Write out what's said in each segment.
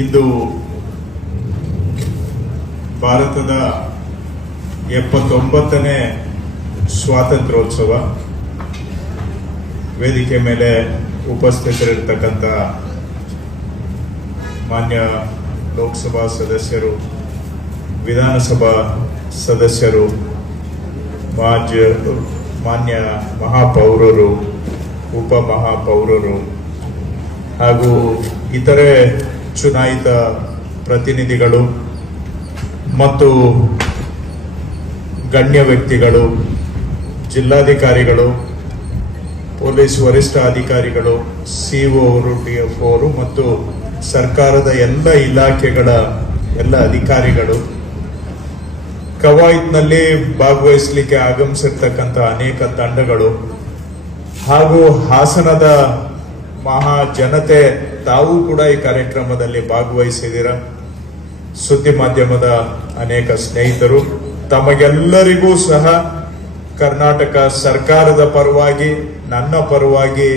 ಇಂದು ಭಾರತದ ಎಪ್ಪತ್ತೊಂಬತ್ತನೇ ಸ್ವಾತಂತ್ರ್ಯೋತ್ಸವ. ವೇದಿಕೆ ಮೇಲೆ ಉಪಸ್ಥಿತರಿರ್ತಕ್ಕಂಥ ಮಾನ್ಯ ಲೋಕಸಭಾ ಸದಸ್ಯರು, ವಿಧಾನಸಭಾ ಸದಸ್ಯರು, ಮಾಜ ಮಾನ್ಯ ಮಹಾಪೌರರು, ಉಪ ಮಹಾಪೌರರು ಹಾಗೂ ಇತರೆ ಚುನಾಯಿತ ಪ್ರತಿನಿಧಿಗಳು ಮತ್ತು ಗಣ್ಯ ವ್ಯಕ್ತಿಗಳು, ಜಿಲ್ಲಾಧಿಕಾರಿಗಳು, ಪೊಲೀಸ್ ವರಿಷ್ಠ ಅಧಿಕಾರಿಗಳು, ಸಿ ಅವರು, ಡಿ ಎಫ್ ಅವರು ಮತ್ತು ಸರ್ಕಾರದ ಎಲ್ಲ ಇಲಾಖೆಗಳ ಎಲ್ಲ ಅಧಿಕಾರಿಗಳು ಕವಾಯತ್ನಲ್ಲಿ ಭಾಗವಹಿಸಲಿಕ್ಕೆ ಆಗಮಿಸಿರ್ತಕ್ಕಂಥ ಅನೇಕ ತಂಡಗಳು ಹಾಗೂ ಹಾಸನದ ಮಹಾ ಜನತೆ ತಾವು ಕೂಡ ಈ ಕಾರ್ಯಕ್ರಮದಲ್ಲಿ ಭಾಗವಹಿಸಿದ್ದೀರಾ? ಸುದ್ದಿ ಮಾಧ್ಯಮದ ಅನೇಕ ಸ್ನೇಹಿತರು, ತಮಗೆಲ್ಲರಿಗೂ ಸಹ ಕರ್ನಾಟಕ ಸರ್ಕಾರದ ಪರವಾಗಿ, ನನ್ನ ಪರವಾಗಿ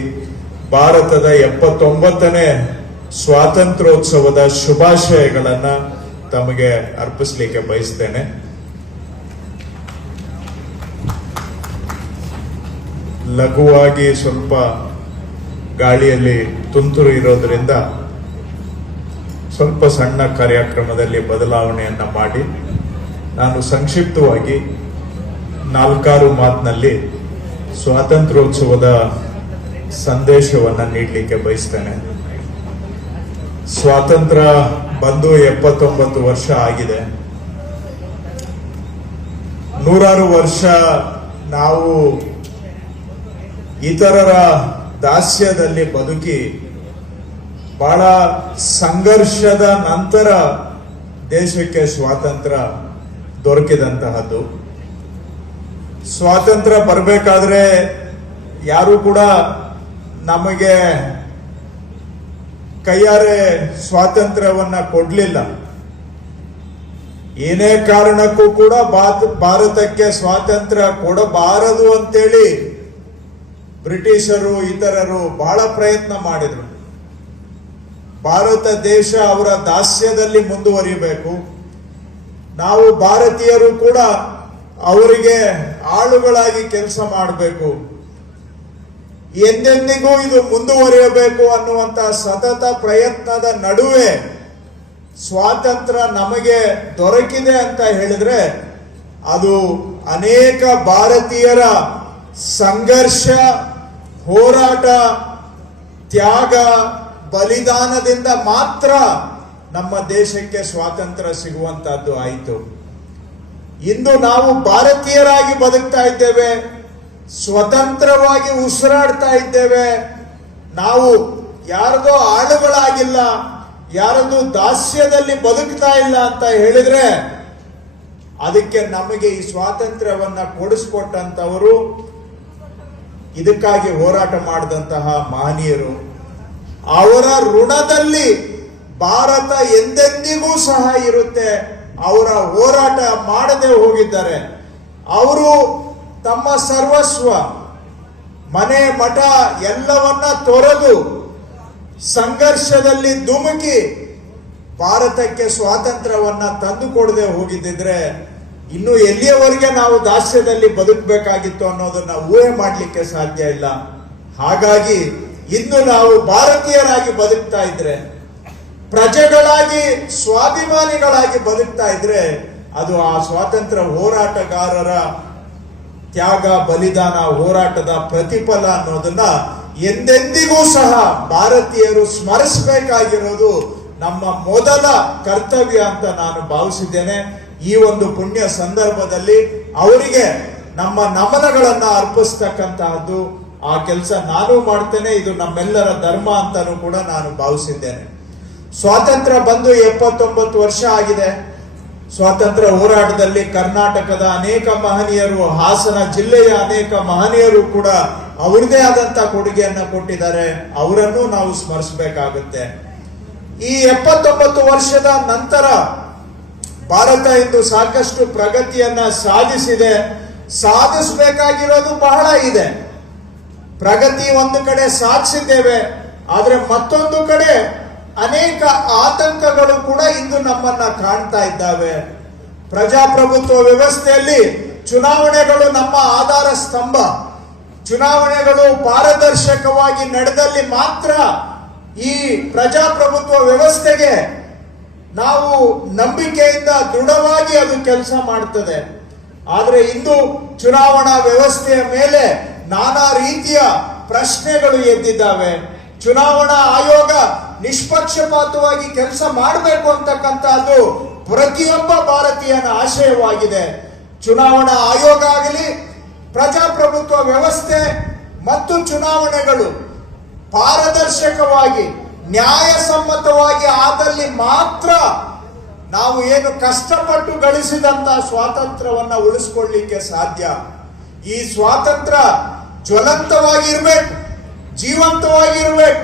ಭಾರತದ ಎಪ್ಪತ್ತೊಂಬತ್ತನೇ ಸ್ವಾತಂತ್ರ್ಯೋತ್ಸವದ ಶುಭಾಶಯಗಳನ್ನ ತಮಗೆ ಅರ್ಪಿಸಲಿಕ್ಕೆ ಬಯಸ್ತೇನೆ. ಲಘುವಾಗಿ ಸ್ವಲ್ಪ ಗಾಳಿಯಲ್ಲಿ ತುಂತುರು ಇರೋದ್ರಿಂದ ಸ್ವಲ್ಪ ಸಣ್ಣ ಕಾರ್ಯಕ್ರಮದಲ್ಲಿ ಬದಲಾವಣೆಯನ್ನು ಮಾಡಿ, ನಾನು ಸಂಕ್ಷಿಪ್ತವಾಗಿ ನಾಲ್ಕಾರು ಮಾತಿನಲ್ಲಿ ಸ್ವಾತಂತ್ರ್ಯೋತ್ಸವದ ಸಂದೇಶವನ್ನ ನೀಡಲಿಕ್ಕೆ ಬಯಸ್ತೇನೆ. ಸ್ವಾತಂತ್ರ್ಯ ಬಂದು ಎಪ್ಪತ್ತೊಂಬತ್ತು ವರ್ಷ ಆಗಿದೆ. ನೂರಾರು ವರ್ಷ ನಾವು ಇತರರ ದಾಸ್ಯದಲ್ಲಿ ಬದುಕಿ ಬಹಳ ಸಂಘರ್ಷದ ನಂತರ ದೇಶಕ್ಕೆ ಸ್ವಾತಂತ್ರ್ಯ ದೊರಕಿದಂತಹದ್ದು. ಸ್ವಾತಂತ್ರ್ಯ ಬರಬೇಕಾದ್ರೆ ಯಾರು ಕೂಡ ನಮಗೆ ಕೈಯಾರೆ ಸ್ವಾತಂತ್ರ್ಯವನ್ನ ಕೊಡ್ಲಿಲ್ಲ. ಏನೇ ಕಾರಣಕ್ಕೂ ಕೂಡ ಭಾರತಕ್ಕೆ ಸ್ವಾತಂತ್ರ್ಯ ಕೊಡಬಾರದು ಅಂತೇಳಿ ಬ್ರಿಟಿಷರು, ಇತರರು ಬಹಳ ಪ್ರಯತ್ನ ಮಾಡಿದ್ರು. ಭಾರತ ದೇಶ ಅವರ ದಾಸ್ಯದಲ್ಲಿ ಮುಂದುವರಿಬೇಕು. ನಾವು ಭಾರತೀಯರು ಕೂಡ ಅವರಿಗೆ ಆಳುಗಳಾಗಿ ಕೆಲಸ ಮಾಡಬೇಕು. ಎಂದೆಂದಿಗೂ ಇದು ಮುಂದುವರಿಯಬೇಕು ಅನ್ನುವಂತ ಸತತ ಪ್ರಯತ್ನದ ನಡುವೆ ಸ್ವಾತಂತ್ರ್ಯ ನಮಗೆ ದೊರಕಿದೆ ಅಂತ ಹೇಳಿದ್ರೆ ಅದು ಅನೇಕ ಭಾರತೀಯರ ಸಂಘರ್ಷ ಹೋರಾಟ, ತ್ಯಾಗ, ಬಲಿದಾನದಿಂದ ಮಾತ್ರ ನಮ್ಮ ದೇಶಕ್ಕೆ ಸ್ವಾತಂತ್ರ್ಯ ಸಿಗುವಂತಹದ್ದು ಆಯಿತು. ಇಂದು ನಾವು ಭಾರತೀಯರಾಗಿ ಬದುಕ್ತಾ ಇದ್ದೇವೆ, ಸ್ವತಂತ್ರವಾಗಿ ಉಸಿರಾಡ್ತಾ ಇದ್ದೇವೆ. ನಾವು ಯಾರದೋ ಆಳುಗಳಾಗಿಲ್ಲ, ಯಾರದು ದಾಸ್ಯದಲ್ಲಿ ಬದುಕ್ತಾ ಇಲ್ಲ ಅಂತ ಹೇಳಿದ್ರೆ ಅದಕ್ಕೆ ನಮಗೆ ಈ ಸ್ವಾತಂತ್ರ್ಯವನ್ನ ಕೊಡಿಸ್ಕೊಟ್ಟಂತವರು ಇದಕ್ಕಾಗಿ ಹೋರಾಟ ಮಾಡಿದಂತಹ ಮಹನೀಯರು ಅವರ ಋಣದಲ್ಲಿ ಭಾರತ ಎಂದೆಂದಿಗೂ ಸಹ ಇರುತ್ತೆ. ಅವರ ಹೋರಾಟ ಮಾಡದೆ ಹೋಗಿದ್ದಾರೆ. ಅವರು ತಮ್ಮ ಸರ್ವಸ್ವ, ಮನೆ, ಮಠ ಎಲ್ಲವನ್ನ ತೊರೆದು ಸಂಘರ್ಷದಲ್ಲಿ ಧುಮುಕಿ ಭಾರತಕ್ಕೆ ಸ್ವಾತಂತ್ರ್ಯವನ್ನ ತಂದುಕೊಡದೆ ಹೋಗಿದ್ದಿದ್ರೆ ಇನ್ನು ಎಲ್ಲಿಯವರೆಗೆ ನಾವು ದಾಸ್ಯದಲ್ಲಿ ಬದುಕಬೇಕಾಗಿತ್ತು ಅನ್ನೋದನ್ನ ಊಹೆ ಮಾಡಲಿಕ್ಕೆ ಸಾಧ್ಯ ಇಲ್ಲ. ಹಾಗಾಗಿ ಇನ್ನು ನಾವು ಭಾರತೀಯರಾಗಿ ಬದುಕ್ತಾ ಇದ್ರೆ, ಪ್ರಜೆಗಳಾಗಿ, ಸ್ವಾಭಿಮಾನಿಗಳಾಗಿ ಬದುಕ್ತಾ ಇದ್ರೆ, ಅದು ಆ ಸ್ವಾತಂತ್ರ್ಯ ಹೋರಾಟಗಾರರ ತ್ಯಾಗ, ಬಲಿದಾನ, ಹೋರಾಟದ ಪ್ರತಿಫಲ ಅನ್ನೋದನ್ನ ಎಂದೆಂದಿಗೂ ಸಹ ಭಾರತೀಯರು ಸ್ಮರಿಸಬೇಕಾಗಿರೋದು ನಮ್ಮ ಮೊದಲ ಕರ್ತವ್ಯ ಅಂತ ನಾನು ಭಾವಿಸಿದ್ದೇನೆ. ಈ ಒಂದು ಪುಣ್ಯ ಸಂದರ್ಭದಲ್ಲಿ ಅವರಿಗೆ ನಮ್ಮ ನಮನಗಳನ್ನ ಅರ್ಪಿಸ್ತಕ್ಕಂತಹದ್ದು ಆ ಕೆಲಸ ನಾನು ಮಾಡ್ತೇನೆ, ಇದು ನಮ್ಮೆಲ್ಲರ ಧರ್ಮ ಅಂತಾನೂ ಕೂಡ ನಾನು ಭಾವಿಸಿದ್ದೇನೆ. ಸ್ವಾತಂತ್ರ್ಯ ಬಂದು ಎಪ್ಪತ್ತೊಂಬತ್ತು ವರ್ಷ ಆಗಿದೆ. ಸ್ವಾತಂತ್ರ್ಯ ಹೋರಾಟದಲ್ಲಿ ಕರ್ನಾಟಕದ ಅನೇಕ ಮಹನೀಯರು, ಹಾಸನ ಜಿಲ್ಲೆಯ ಅನೇಕ ಮಹನೀಯರು ಕೂಡ ಅವರದೇ ಆದಂತ ಕೊಡುಗೆಯನ್ನು ಕೊಟ್ಟಿದ್ದಾರೆ. ಅವರನ್ನು ನಾವು ಸ್ಮರಿಸಬೇಕಾಗುತ್ತೆ. ಈ ಎಪ್ಪತ್ತೊಂಬತ್ತು ವರ್ಷದ ನಂತರ ಭಾರತ ಇಂದು ಸಾಕಷ್ಟು ಪ್ರಗತಿಯನ್ನ ಸಾಧಿಸಿದೆ. ಸಾಧಿಸಬೇಕಾಗಿರೋದು ಬಹಳ ಇದೆ. ಪ್ರಗತಿ ಒಂದು ಕಡೆ ಸಾಧಿಸಿದ್ದೇವೆ, ಆದರೆ ಮತ್ತೊಂದು ಕಡೆ ಅನೇಕ ಆತಂಕಗಳು ಕೂಡ ಇಂದು ನಮ್ಮನ್ನ ಕಾಣ್ತಾ ಇದ್ದಾವೆ. ಪ್ರಜಾಪ್ರಭುತ್ವ ವ್ಯವಸ್ಥೆಯಲ್ಲಿ ಚುನಾವಣೆಗಳು ನಮ್ಮ ಆಧಾರ ಸ್ತಂಭ. ಚುನಾವಣೆಗಳು ಪಾರದರ್ಶಕವಾಗಿ ನಡೆದಲ್ಲಿ ಮಾತ್ರ ಈ ಪ್ರಜಾಪ್ರಭುತ್ವ ವ್ಯವಸ್ಥೆಗೆ ನಾವು ನಂಬಿಕೆಯಿಂದ ದೃಢವಾಗಿ ಅದು ಕೆಲಸ ಮಾಡ್ತದೆ. ಆದರೆ ಇಂದು ಚುನಾವಣಾ ವ್ಯವಸ್ಥೆಯ ಮೇಲೆ ನಾನಾ ರೀತಿಯ ಪ್ರಶ್ನೆಗಳು ಎದ್ದಿದ್ದಾವೆ. ಚುನಾವಣಾ ಆಯೋಗ ನಿಷ್ಪಕ್ಷಪಾತವಾಗಿ ಕೆಲಸ ಮಾಡಬೇಕು ಅಂತಕ್ಕಂಥದ್ದು ಪ್ರತಿಯೊಬ್ಬ ಭಾರತೀಯನ ಆಶಯವಾಗಿದೆ. ಚುನಾವಣಾ ಆಯೋಗ ಆಗಲಿ, ಪ್ರಜಾಪ್ರಭುತ್ವ ವ್ಯವಸ್ಥೆ ಮತ್ತು ಚುನಾವಣೆಗಳು ಪಾರದರ್ಶಕವಾಗಿ ನ್ಯಾಯಸಮ್ಮತವಾಗಿ ಆದಲ್ಲಿ ಮಾತ್ರ ನಾವು ಏನು ಕಷ್ಟಪಟ್ಟು ಗಳಿಸಿದಂತ ಸ್ವಾತಂತ್ರ್ಯವನ್ನ ಉಳಿಸ್ಕೊಳ್ಳಿಕ್ಕೆ ಸಾಧ್ಯ. ಈ ಸ್ವಾತಂತ್ರ್ಯ ಜ್ವಲಂತವಾಗಿರ್ಬೇಕು, ಜೀವಂತವಾಗಿರ್ಬೇಕು.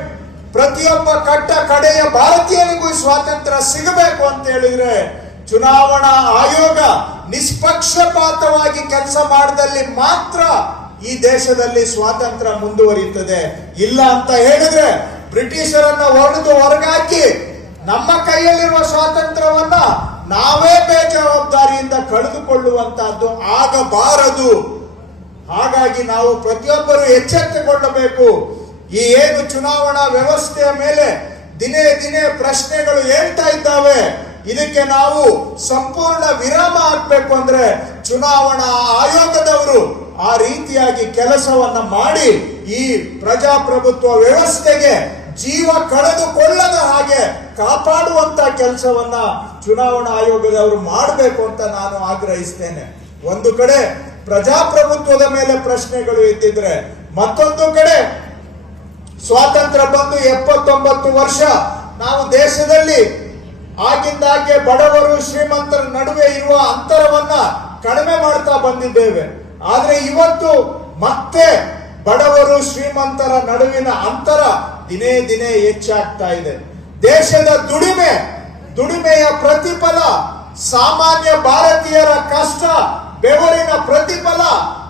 ಪ್ರತಿಯೊಬ್ಬ ಕಟ್ಟ ಕಡೆಯ ಭಾರತೀಯನಿಗೂ ಸ್ವಾತಂತ್ರ್ಯ ಸಿಗಬೇಕು ಅಂತ ಹೇಳಿದ್ರೆ ಚುನಾವಣಾ ಆಯೋಗ ನಿಷ್ಪಕ್ಷಪಾತವಾಗಿ ಕೆಲಸ ಮಾಡಿದಲ್ಲಿ ಮಾತ್ರ ಈ ದೇಶದಲ್ಲಿ ಸ್ವಾತಂತ್ರ್ಯ ಮುಂದುವರಿಯುತ್ತದೆ. ಇಲ್ಲ ಅಂತ ಹೇಳಿದ್ರೆ ಬ್ರಿಟಿಷರನ್ನ ಹೊಡೆದು ಹೊರಗಾಕಿ ನಮ್ಮ ಕೈಯಲ್ಲಿರುವ ಸ್ವಾತಂತ್ರ್ಯವನ್ನ ನಾವೇ ಬೇಜವಾಬ್ದಾರಿಯಿಂದ ಕಳೆದುಕೊಳ್ಳುವಂತಹದ್ದು ಆಗಬಾರದು. ಹಾಗಾಗಿ ನಾವು ಪ್ರತಿಯೊಬ್ಬರು ಎಚ್ಚೆತ್ತುಕೊಳ್ಳಬೇಕು. ಈ ಏನು ಚುನಾವಣಾ ವ್ಯವಸ್ಥೆಯ ಮೇಲೆ ದಿನೇ ದಿನೇ ಪ್ರಶ್ನೆಗಳು ಹೇಳ್ತಾ ಇದ್ದಾವೆ. ಇದಕ್ಕೆ ನಾವು ಸಂಪೂರ್ಣ ವಿರಾಮ ಹಾಕ್ಬೇಕು ಅಂದ್ರೆ ಚುನಾವಣಾ ಆಯೋಗದವರು ಆ ರೀತಿಯಾಗಿ ಕೆಲಸವನ್ನ ಮಾಡಿ ಈ ಪ್ರಜಾಪ್ರಭುತ್ವ ವ್ಯವಸ್ಥೆಗೆ ಜೀವ ಕಳೆದುಕೊಳ್ಳದ ಹಾಗೆ ಕಾಪಾಡುವಂತ ಕೆಲಸವನ್ನ ಚುನಾವಣಾ ಆಯೋಗದವರು ಮಾಡಬೇಕು ಅಂತ ನಾನು ಆಗ್ರಹಿಸ್ತೇನೆ. ಒಂದು ಕಡೆ ಪ್ರಜಾಪ್ರಭುತ್ವದ ಮೇಲೆ ಪ್ರಶ್ನೆಗಳು ಎದ್ದಿದ್ರೆ ಮತ್ತೊಂದು ಕಡೆ ಸ್ವಾತಂತ್ರ್ಯ ಬಂದು ಎಪ್ಪತ್ತೊಂಬತ್ತು ವರ್ಷ ನಾವು ದೇಶದಲ್ಲಿ ಆಗಿಂದಾಗೆ ಬಡವರು ಶ್ರೀಮಂತರ ನಡುವೆ ಇರುವ ಅಂತರವನ್ನ ಕಡಿಮೆ ಮಾಡ್ತಾ ಬಂದಿದ್ದೇವೆ. ಆದ್ರೆ ಇವತ್ತು ಮತ್ತೆ ಬಡವರು ಶ್ರೀಮಂತರ ನಡುವಿನ ಅಂತರ ದಿನೇ ದಿನೇ ಹೆಚ್ಚಾಗ್ತಾ ಇದೆ. ದೇಶದ ದುಡಿಮೆ, ದುಡಿಮೆಯ ಪ್ರತಿಫಲ, ಸಾಮಾನ್ಯ ಭಾರತೀಯರ ಕಷ್ಟ, ಬೆವರಿನ ಪ್ರತಿಫಲ,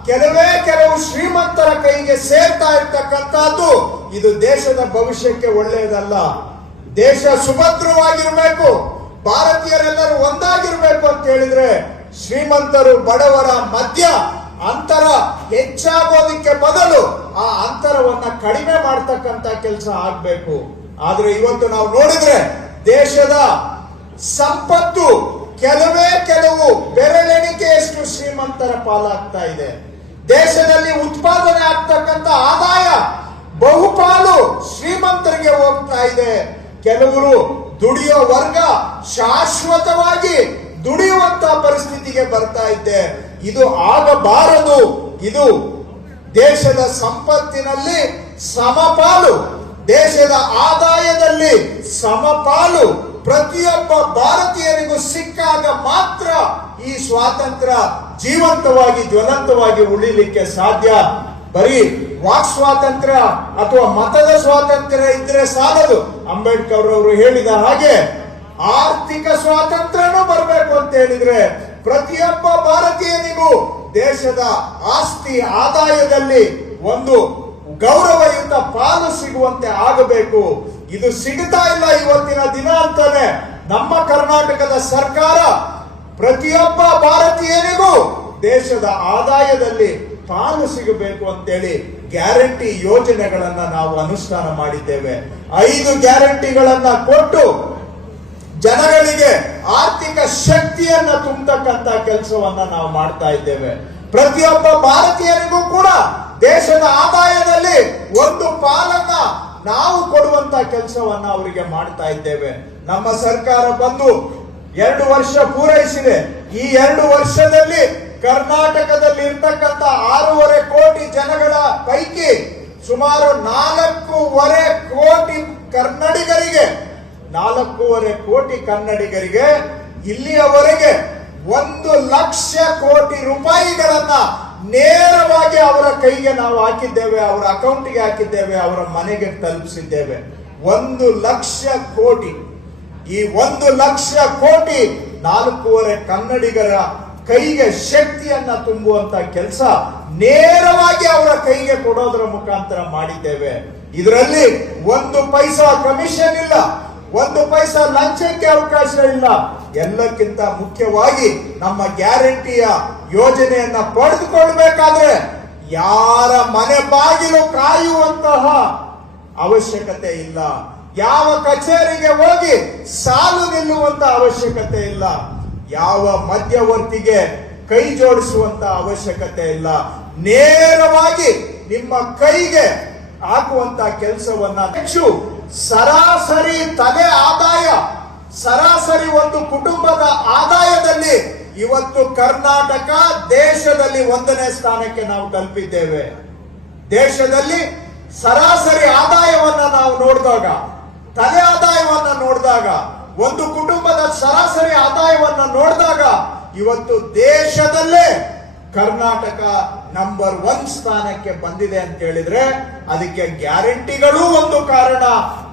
ಕೆಲವೇ ಕೆಲವು ಶ್ರೀಮಂತರ ಕೈಗೆ ಸೇರ್ತಾ ಇರ್ತಕ್ಕಂಥದ್ದು ಇದು ದೇಶದ ಭವಿಷ್ಯಕ್ಕೆ ಒಳ್ಳೆಯದಲ್ಲ. ದೇಶ ಸುಭದ್ರವಾಗಿರ್ಬೇಕು, ಭಾರತೀಯರೆಲ್ಲರೂ ಒಂದಾಗಿರ್ಬೇಕು ಅಂತ ಹೇಳಿದ್ರೆ ಶ್ರೀಮಂತರು ಬಡವರ ಮಧ್ಯ, ಅಂತರ ಹೆಚ್ಚಾಗೋದಕ್ಕೆ ಬದಲು ಆ ಅಂತರವನ್ನ ಕಡಿಮೆ ಮಾಡ್ತಕ್ಕಂತ ಕೆಲಸ ಆಗ್ಬೇಕು. ಆದ್ರೆ ಇವತ್ತು ನಾವು ನೋಡಿದ್ರೆ ದೇಶದ ಸಂಪತ್ತು ಕೆಲವೇ ಕೆಲವು ಬೆರಳೆಣಿಕೆಯಷ್ಟು ಶ್ರೀಮಂತರ ಪಾಲಾಗ್ತಾ ಇದೆ. ದೇಶದಲ್ಲಿ ಉತ್ಪಾದನೆ ಆಗ್ತಕ್ಕಂತ ಆದಾಯ ಬಹುಪಾಲು ಶ್ರೀಮಂತರಿಗೆ ಹೋಗ್ತಾ ಇದೆ. ಕೆಲವರು ದುಡಿಯೋ ವರ್ಗ ಶಾಶ್ವತವಾಗಿ ದುಡಿಯುವಂತ ಪರಿಸ್ಥಿತಿಗೆ ಬರ್ತಾ ಇದ್ದೆ. ಇದು ಆಗಬಾರದು. ಇದು ದೇಶದ ಸಂಪತ್ತಿನಲ್ಲಿ ಸಮಪಾಲು. ದೇಶದ ಆದಾಯದಲ್ಲಿ ಸಮಪಾಲು. ಪ್ರತಿಯೊಬ್ಬ ಭಾರತೀಯರಿಗೂ ಸಿಕ್ಕಾಗ ಮಾತ್ರ ಈ ಸ್ವಾತಂತ್ರ್ಯ ಜೀವಂತವಾಗಿ, ಜ್ವಲಂತವಾಗಿ ಉಳಿಲಿಕ್ಕೆ ಸಾಧ್ಯ. ಬರೀ ವಾಕ್ ಸ್ವಾತಂತ್ರ್ಯ ಅಥವಾ ಮತದ ಸ್ವಾತಂತ್ರ್ಯ ಇದ್ರೆ ಸಾಲದು. ಅಂಬೇಡ್ಕರ್ ಅವರು ಹೇಳಿದ ಹಾಗೆ ಆರ್ಥಿಕ ಬರಬೇಕು ಅಂತ ಹೇಳಿದ್ರೆ ಪ್ರತಿಯೊಬ್ಬ ಭಾರತೀಯನಿಗೂ ದೇಶದ ಆಸ್ತಿ ಆದಾಯದಲ್ಲಿ ಒಂದು ಗೌರವಯುತ ಪಾಲು ಸಿಗುವಂತೆ ಆಗಬೇಕು. ಇದು ಸಿಗ್ತಾ ಇಲ್ಲ ಇವತ್ತಿನ ದಿನ ಅಂತಾನೆ ನಮ್ಮ ಕರ್ನಾಟಕದ ಸರ್ಕಾರ ಪ್ರತಿಯೊಬ್ಬ ಭಾರತೀಯನಿಗೂ ದೇಶದ ಆದಾಯದಲ್ಲಿ ಪಾಲು ಸಿಗಬೇಕು ಅಂತೇಳಿ ಗ್ಯಾರಂಟಿ ಯೋಜನೆಗಳನ್ನ ನಾವು ಅನುಷ್ಠಾನ ಮಾಡಿದ್ದೇವೆ. ಐದು ಗ್ಯಾರಂಟಿಗಳನ್ನ ಕೊಟ್ಟು ಜನಗಳಿಗೆ ಆರ್ಥಿಕ ಶಕ್ತಿಯನ್ನ ತುಂಬತಕ್ಕಂತ ಕೆಲಸವನ್ನ ನಾವು ಮಾಡ್ತಾ ಇದ್ದೇವೆ. ಪ್ರತಿಯೊಬ್ಬ ಭಾರತೀಯರಿಗೂ ಕೂಡ ದೇಶದ ಆದಾಯದಲ್ಲಿ ಒಂದು ಪಾಲನ್ನ ನಾವು ಕೊಡುವಂತ ಕೆಲಸವನ್ನ ಅವರಿಗೆ ಮಾಡ್ತಾ ಇದ್ದೇವೆ. ನಮ್ಮ ಸರ್ಕಾರ ಬಂದು ಎರಡು ವರ್ಷ ಪೂರೈಸಿದೆ. ಈ ಎರಡು ವರ್ಷದಲ್ಲಿ ಕರ್ನಾಟಕದಲ್ಲಿ ಇರ್ತಕ್ಕಂಥ ಆರೂವರೆ ಕೋಟಿ ಜನಗಳ ಪೈಕಿ ಸುಮಾರು ನಾಲ್ಕೂವರೆ ಕೋಟಿ ಕನ್ನಡಿಗರಿಗೆ ನಾಲ್ಕೂವರೆ ಕೋಟಿ ಕನ್ನಡಿಗರಿಗೆ ಇಲ್ಲಿಯವರೆಗೆ ಒಂದು ಲಕ್ಷ ಕೋಟಿ ರೂಪಾಯಿಗಳನ್ನ ನೇರವಾಗಿ ಅವರ ಕೈಗೆ ನಾವು ಹಾಕಿದ್ದೇವೆ, ಅವರ ಅಕೌಂಟ್ಗೆ ಹಾಕಿದ್ದೇವೆ, ಅವರ ಮನೆಗೆ ತಲುಪಿಸಿದ್ದೇವೆ. ಒಂದು ಲಕ್ಷ ಕೋಟಿ. ಈ ಒಂದು ಲಕ್ಷ ಕೋಟಿ ನಾಲ್ಕೂವರೆ ಕನ್ನಡಿಗರ ಕೈಗೆ ಶಕ್ತಿಯನ್ನ ತುಂಬುವಂತ ಕೆಲಸ ನೇರವಾಗಿ ಅವರ ಕೈಗೆ ಕೊಡೋದರ ಮುಖಾಂತರ ಮಾಡಿದ್ದೇವೆ. ಇದರಲ್ಲಿ ಒಂದು ಪೈಸಾ ಕಮಿಷನ್ ಇಲ್ಲ. ಒಂದು ಪೈಸ ಲಂಚಕ್ಕೆ ಅವಕಾಶ ಇಲ್ಲ. ಎಲ್ಲಕ್ಕಿಂತ ಮುಖ್ಯವಾಗಿ ನಮ್ಮ ಗ್ಯಾರಂಟಿಯ ಯೋಜನೆಯನ್ನ ಪಡೆದುಕೊಳ್ಬೇಕಾದ್ರೆ ಯಾರ ಮನೆ ಬಾಗಿಲು ಕಾಯುವಂತಹ ಅವಶ್ಯಕತೆ ಇಲ್ಲ. ಯಾವ ಕಚೇರಿಗೆ ಹೋಗಿ ಸಾಲು ನಿಲ್ಲುವಂತ ಅವಶ್ಯಕತೆ ಇಲ್ಲ. ಯಾವ ಮಧ್ಯವರ್ತಿಗೆ ಕೈ ಜೋಡಿಸುವಂತ ಅವಶ್ಯಕತೆ ಇಲ್ಲ. ನೇರವಾಗಿ ನಿಮ್ಮ ಕೈಗೆ ಹಾಕುವಂತ ಕೆಲಸವನ್ನ ಹೆಚ್ಚು ಸರಾಸರಿ ತಲೆ ಆದಾಯ, ಸರಾಸರಿ ಒಂದು ಕುಟುಂಬದ ಆದಾಯದಲ್ಲಿ ಇವತ್ತು ಕರ್ನಾಟಕ ದೇಶದಲ್ಲಿ ಒಂದನೇ ಸ್ಥಾನಕ್ಕೆ ನಾವು ತಲುಪಿದ್ದೇವೆ. ದೇಶದಲ್ಲಿ ಸರಾಸರಿ ಆದಾಯವನ್ನ ನಾವು ನೋಡಿದಾಗ, ತಲೆ ಆದಾಯವನ್ನ ನೋಡಿದಾಗ, ಒಂದು ಕುಟುಂಬದ ಸರಾಸರಿ ಆದಾಯವನ್ನ ನೋಡಿದಾಗ ಇವತ್ತು ದೇಶದಲ್ಲೇ ಕರ್ನಾಟಕ ನಂಬರ್ ಒನ್ ಸ್ಥಾನಕ್ಕೆ ಬಂದಿದೆ ಅಂತ ಹೇಳಿದ್ರೆ ಅದಕ್ಕೆ ಗ್ಯಾರಂಟಿಗಳೂ ಒಂದು ಕಾರಣ.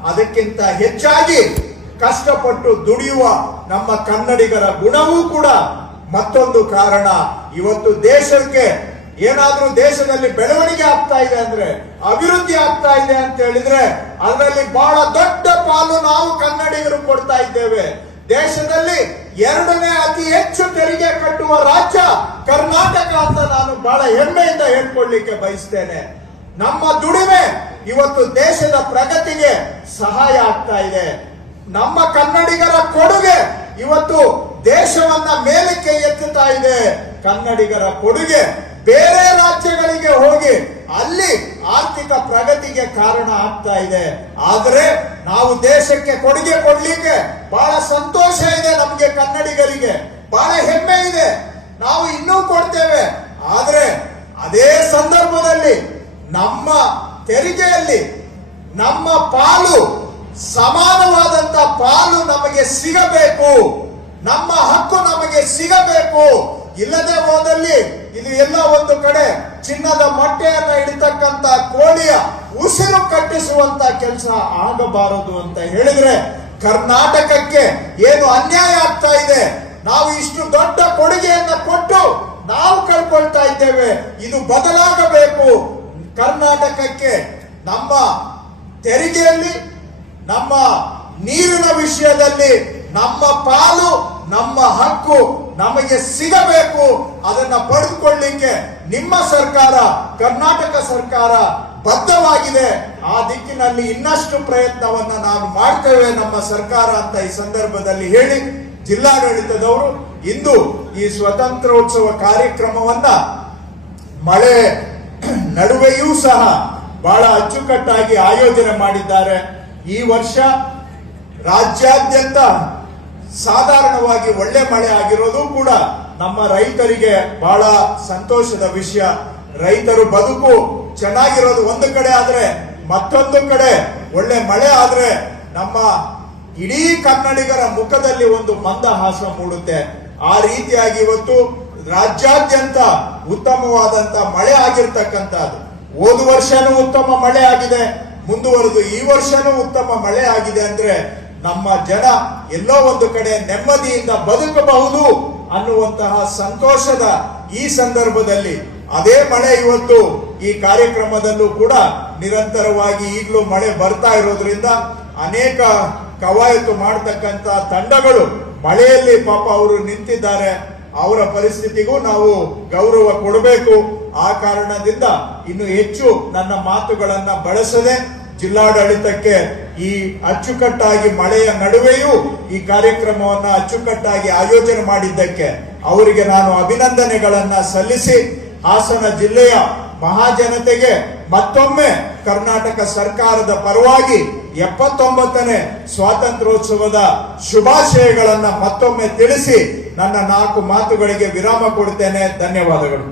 ಅದಕ್ಕಿಂತ ಹೆಚ್ಚಾಗಿ ಕಷ್ಟಪಟ್ಟು ದುಡಿಯುವ ನಮ್ಮ ಕನ್ನಡಿಗರ ಗುಣವೂ ಕೂಡ ಮತ್ತೊಂದು ಕಾರಣ. ಇವತ್ತು ದೇಶಕ್ಕೆ ಏನಾದ್ರೂ ದೇಶದಲ್ಲಿ ಬೆಳವಣಿಗೆ ಆಗ್ತಾ ಇದೆ ಅಂದ್ರೆ, ಅಭಿವೃದ್ಧಿ ಆಗ್ತಾ ಇದೆ ಅಂತ ಹೇಳಿದ್ರೆ ಅದರಲ್ಲಿ ಬಹಳ ದೊಡ್ಡ ಪಾಲು ನಾವು ಕನ್ನಡಿಗರು ಕೊಡ್ತಾ ಇದ್ದೇವೆ. ದೇಶದಲ್ಲಿ ಎರಡನೇ ಅತಿ ಹೆಚ್ಚು ತೆರಿಗೆ ಕಟ್ಟುವ ರಾಜ್ಯ ಕರ್ನಾಟಕ ಅಂತ ನಾನು ಬಹಳ ಹೆಮ್ಮೆಯಿಂದ ಹೇಳ್ಕೊಳ್ಳಿಕ್ಕೆ ಬಯಸ್ತೇನೆ. ನಮ್ಮ ದುಡಿಮೆ ಇವತ್ತು ದೇಶದ ಪ್ರಗತಿಗೆ ಸಹಾಯ ಆಗ್ತಾ ಇದೆ. ನಮ್ಮ ಕನ್ನಡಿಗರ ಕೊಡುಗೆ ಇವತ್ತು ದೇಶವನ್ನ ಮೇಲಕ್ಕೆ ಎತ್ತುತ್ತಾ ಇದೆ. ಕನ್ನಡಿಗರ ಕೊಡುಗೆ ಬೇರೆ ರಾಜ್ಯಗಳಿಗೆ ಹೋಗಿ ಅಲ್ಲಿ ಆರ್ಥಿಕ ಪ್ರಗತಿಗೆ ಕಾರಣ ಆಗ್ತಾ ಇದೆ. ಆದರೆ ನಾವು ದೇಶಕ್ಕೆ ಕೊಡುಗೆ ಕೊಡ್ಲಿಕ್ಕೆ ಬಹಳ ಸಂತೋಷ ಇದೆ ನಮಗೆ ಕನ್ನಡಿಗರಿಗೆ. ಬಹಳ ಹೆಮ್ಮೆ ಇದೆ. ನಾವು ಇನ್ನೂ ಕೊಡ್ತೇವೆ. ಆದರೆ ಅದೇ ಸಂದರ್ಭದಲ್ಲಿ ನಮ್ಮ ತೆರಿಗೆಯಲ್ಲಿ ನಮ್ಮ ಪಾಲು, ಸಮಾನವಾದಂತ ಪಾಲು ನಮಗೆ ಸಿಗಬೇಕು. ನಮ್ಮ ಹಕ್ಕು ನಮಗೆ ಸಿಗಬೇಕು. ಇಲ್ಲದೆ ಹೋದಲ್ಲಿ ಇದು ಎಲ್ಲ ಒಂದು ಕಡೆ ಚಿನ್ನದ ಮೊಟ್ಟೆಯನ್ನ ಇಡತಕ್ಕಂತ ಕೋಳಿಯ ಉಸಿರು ಕಟ್ಟಿಸುವಂತ ಕೆಲಸ ಆಗಬಾರದು ಅಂತ ಹೇಳಿದ್ರೆ ಕರ್ನಾಟಕಕ್ಕೆ ಏನು ಅನ್ಯಾಯ ಆಗ್ತಾ ಇದೆ? ನಾವು ಇಷ್ಟು ದೊಡ್ಡ ಕೊಡುಗೆಯನ್ನ ಕೊಟ್ಟು ನಾವು ಕಳ್ಕೊಳ್ತಾ ಇದ್ದೇವೆ. ಇದು ಬದಲಾಗಬೇಕು. ಕರ್ನಾಟಕಕ್ಕೆ ನಮ್ಮ ತೆರಿಗೆಯಲ್ಲಿ, ನಮ್ಮ ನೀರಿನ ವಿಷಯದಲ್ಲಿ ನಮ್ಮ ಪಾಲು, ನಮ್ಮ ಹಕ್ಕು ನಮಗೆ ಸಿಗಬೇಕು. ಅದನ್ನ ಪಡೆದುಕೊಳ್ಳಿಕ್ಕೆ ನಿಮ್ಮ ಸರ್ಕಾರ, ಕರ್ನಾಟಕ ಸರ್ಕಾರ ಬದ್ಧವಾಗಿದೆ. ಆ ದಿಕ್ಕಿನಲ್ಲಿ ಇನ್ನಷ್ಟು ಪ್ರಯತ್ನವನ್ನ ನಾವು ಮಾಡ್ತೇವೆ ನಮ್ಮ ಸರ್ಕಾರ ಅಂತ ಈ ಸಂದರ್ಭದಲ್ಲಿ ಹೇಳಿ ಜಿಲ್ಲಾಡಳಿತದವರು ಇಂದು ಈ ಸ್ವತಂತ್ರೋತ್ಸವ ಕಾರ್ಯಕ್ರಮವನ್ನ ಮಳೆ ನಡುವೆಯೂ ಸಹ ಬಹಳ ಅಚ್ಚುಕಟ್ಟಾಗಿ ಆಯೋಜನೆ ಮಾಡಿದ್ದಾರೆ. ಈ ವರ್ಷ ರಾಜ್ಯಾದ್ಯಂತ ಸಾಧಾರಣವಾಗಿ ಒಳ್ಳೆ ಮಳೆ ಆಗಿರೋದು ಕೂಡ ನಮ್ಮ ರೈತರಿಗೆ ಬಹಳ ಸಂತೋಷದ ವಿಷಯ. ರೈತರು ಬದುಕು ಚೆನ್ನಾಗಿರೋದು ಒಂದು ಕಡೆ ಆದ್ರೆ ಮತ್ತೊಂದು ಕಡೆ ಒಳ್ಳೆ ಮಳೆ ಆದ್ರೆ ನಮ್ಮ ಇಡೀ ಕನ್ನಡಿಗರ ಮುಖದಲ್ಲಿ ಒಂದು ಮಂದಹಾಸ ಮೂಡುತ್ತೆ. ಆ ರೀತಿಯಾಗಿ ಇವತ್ತು ರಾಜ್ಯಾದ್ಯಂತ ಉತ್ತಮವಾದಂತ ಮಳೆ ಆಗಿರ್ತಕ್ಕಂಥದ್ದು. ಹೋದ ವರ್ಷನೂ ಉತ್ತಮ ಮಳೆ ಆಗಿದೆ, ಮುಂದುವರೆದು ಈ ವರ್ಷನೂ ಉತ್ತಮ ಮಳೆ ಆಗಿದೆ ಅಂದ್ರೆ ನಮ್ಮ ಜನ ಎಲ್ಲೋ ಒಂದು ಕಡೆ ನೆಮ್ಮದಿಯಿಂದ ಬದುಕಬಹುದು ಅನ್ನುವಂತಹ ಸಂತೋಷದ ಈ ಸಂದರ್ಭದಲ್ಲಿ ಅದೇ ಮಳೆ ಇವತ್ತು ಈ ಕಾರ್ಯಕ್ರಮದಲ್ಲೂ ಕೂಡ ನಿರಂತರವಾಗಿ ಈಗಲೂ ಮಳೆ ಬರ್ತಾ ಇರೋದ್ರಿಂದ ಅನೇಕ ಕವಾಯತು ಮಾಡತಕ್ಕಂತ ತಂಡಗಳು ಮಳೆಯಲ್ಲಿ ಪಾಪ ಅವರು ನಿಂತಿದ್ದಾರೆ. ಅವರ ಪರಿಸ್ಥಿತಿಗೂ ನಾವು ಗೌರವ ಕೊಡಬೇಕು. ಆ ಕಾರಣದಿಂದ ಇನ್ನು ಹೆಚ್ಚು ನನ್ನ ಮಾತುಗಳನ್ನ ಬಳಸದೆ ಜಿಲ್ಲಾಡಳಿತಕ್ಕೆ ಈ ಅಚ್ಚುಕಟ್ಟಾಗಿ ಮಳೆಯ ನಡುವೆಯೂ ಈ ಕಾರ್ಯಕ್ರಮವನ್ನು ಅಚ್ಚುಕಟ್ಟಾಗಿ ಆಯೋಜನೆ ಮಾಡಿದ್ದಕ್ಕೆ ಅವರಿಗೆ ನಾನು ಅಭಿನಂದನೆಗಳನ್ನ ಸಲ್ಲಿಸಿ ಹಾಸನ ಜಿಲ್ಲೆಯ ಮಹಾಜನತೆಗೆ ಮತ್ತೊಮ್ಮೆ ಕರ್ನಾಟಕ ಸರ್ಕಾರದ ಪರವಾಗಿ ಎಪ್ಪತ್ತೊಂಬತ್ತನೇ ಸ್ವಾತಂತ್ರ್ಯೋತ್ಸವದ ಶುಭಾಶಯಗಳನ್ನ ಮತ್ತೊಮ್ಮೆ ತಿಳಿಸಿ ನನ್ನ ನಾಲ್ಕು ಮಾತುಗಳಿಗೆ ವಿರಾಮ ಕೊಡುತ್ತೇನೆ ಧನ್ಯವಾದಗಳು.